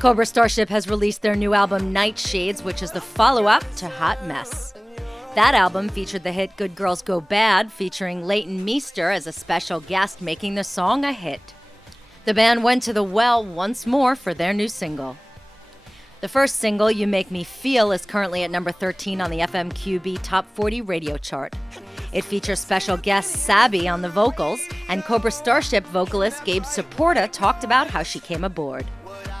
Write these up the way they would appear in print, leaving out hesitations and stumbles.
Cobra Starship has released their new album, Nightshades, which is the follow-up to Hot Mess. That album featured the hit Good Girls Go Bad, featuring Leighton Meester as a special guest, making the song a hit. The band went to the well once more for their new single. The first single, You Make Me Feel, is currently at number 13 on the FMQB Top 40 radio chart. It features special guest Sabi on the vocals, and Cobra Starship vocalist Gabe Saporta talked about how she came aboard.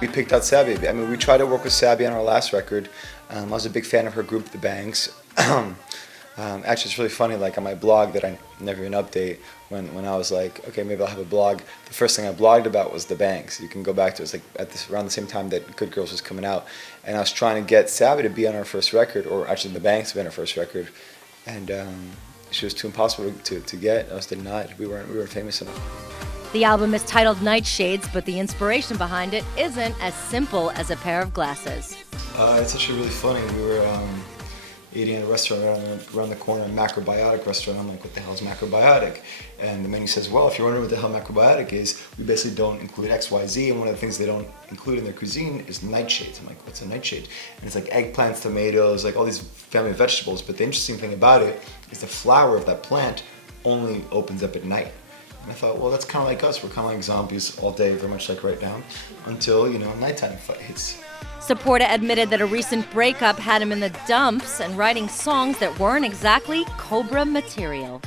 We picked out Sabi. We tried to work with Sabi on our last record. I was a big fan of her group, The Bangs. Actually, it's really funny, like on my blog that I never even update, when I was like, okay, maybe I'll have a blog, the first thing I blogged about was The Bangs. You can go back to it. It was like around the same time that Good Girls was coming out. And I was trying to get Sabi to be on our first record, or actually The Bangs to be on our first record. And she was too impossible to get. I was denied. We weren't famous enough. The album is titled Nightshades, but the inspiration behind it isn't as simple as a pair of glasses. It's actually really funny. We were eating at a restaurant around the corner, a macrobiotic restaurant. I'm like, what the hell is macrobiotic? And the menu says, well, if you're wondering what the hell macrobiotic is, we basically don't include X, Y, Z, and one of the things they don't include in their cuisine is nightshades. I'm like, what's a nightshade? And it's like eggplants, tomatoes, like all these family of vegetables, but the interesting thing about it is the flower of that plant only opens up at night. And I thought, well, that's kind of like us. We're kind of like zombies all day, very much like right now, until, nighttime hits. Saporta admitted that a recent breakup had him in the dumps and writing songs that weren't exactly Cobra material.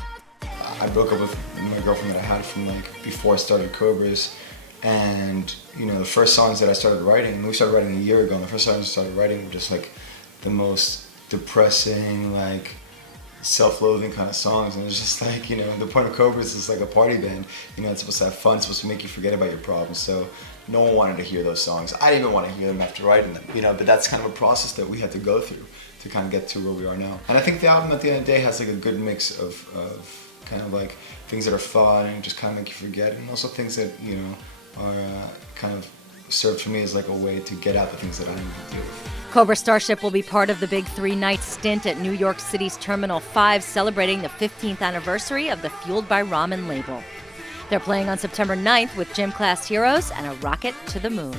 I broke up with my girlfriend that I had from before I started Cobras, and the first songs that I started writing, and we started writing a year ago, and the first songs I started writing were just the most depressing, self-loathing kind of songs, and it was just the point of Cobras is like a party band. It's supposed to have fun, it's supposed to make you forget about your problems, so no one wanted to hear those songs. I didn't even want to hear them after writing them, but that's kind of a process that we had to go through to kind of get to where we are now. And I think the album at the end of the day has a good mix of kind of things that are fun and just kind of make you forget, and also things that are kind of served for me as a way to get out the things that I need to do. Cobra Starship will be part of the big 3-night stint at New York City's Terminal 5, celebrating the 15th anniversary of the Fueled by Ramen label. They're playing on September 9th with Gym Class Heroes and a rocket to the moon.